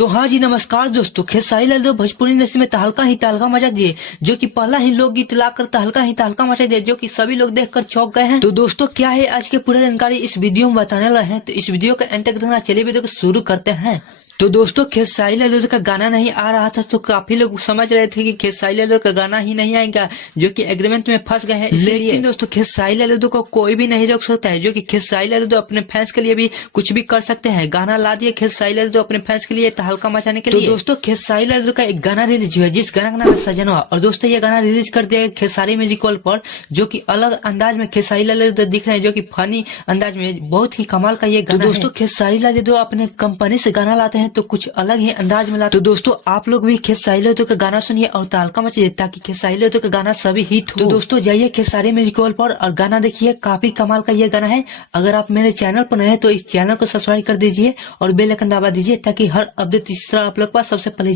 तो हाँ जी, नमस्कार दोस्तों। खेसारी लाल यादव भोजपुरी इंडस्ट्री में तहलका ही तहलका मचा दिए, जो कि पहला ही लोकगीत लाकर तहलका ही तहलका मचा दिए, जो कि सभी लोग देखकर चौंक गए हैं। तो दोस्तों क्या है आज के पूरी जानकारी इस वीडियो में बताने वाले हैं, तो इस वीडियो का एंड तक देखना। चलिए वीडियो को शुरू करते हैं। तो दोस्तों खेसारी लाल यादव का गाना नहीं आ रहा था, तो काफी लोग समझ रहे थे कि खेसारी लाल यादव का गाना ही नहीं आएगा, जो कि एग्रीमेंट में फंस गए हैं। लेकिन दोस्तों खेसारी लाल यादव को कोई भी नहीं रोक सकता है, जो कि खेसारी लाल यादव अपने फैंस के लिए भी कुछ भी कर सकते हैं। गाना ला दिए खेसारी लाल यादव अपने फैंस के लिए तहलका मचाने के लिए। तो दोस्तों खेसारी लाल यादव का एक गाना रिलीज हुआ है, जिस गाना का नाम है सजनवा। और दोस्तों ये गाना रिलीज कर दिया खेसारी म्यूजिक वर्ल्ड पर, जो कि अलग अंदाज में खेसारी लाल यादव दिख रहे हैं, जो कि फनी अंदाज में बहुत ही कमाल का ये गाना है। दोस्तों खेसारी लाल यादव अपने कंपनी से गाना लाते हैं तो कुछ अलग ही अंदाज में लाते। तो दोस्तों आप लोग भी खेसारी लाल यादव का गाना सुनिए और तहलका मचाइए, ताकि खेसारी लाल यादव का गाना सभी हिट हो। तो दोस्तों जाइए खेसारी म्यूजिक वर्ल्ड पर और गाना देखिए, काफी कमाल का ये गाना है। अगर आप मेरे चैनल पर नए हैं तो इस चैनल को सब्सक्राइब कर दीजिए और बेल आइकन दबा दीजिए, ताकि हर अपडेट इस तरह आप लोग पास सबसे पहले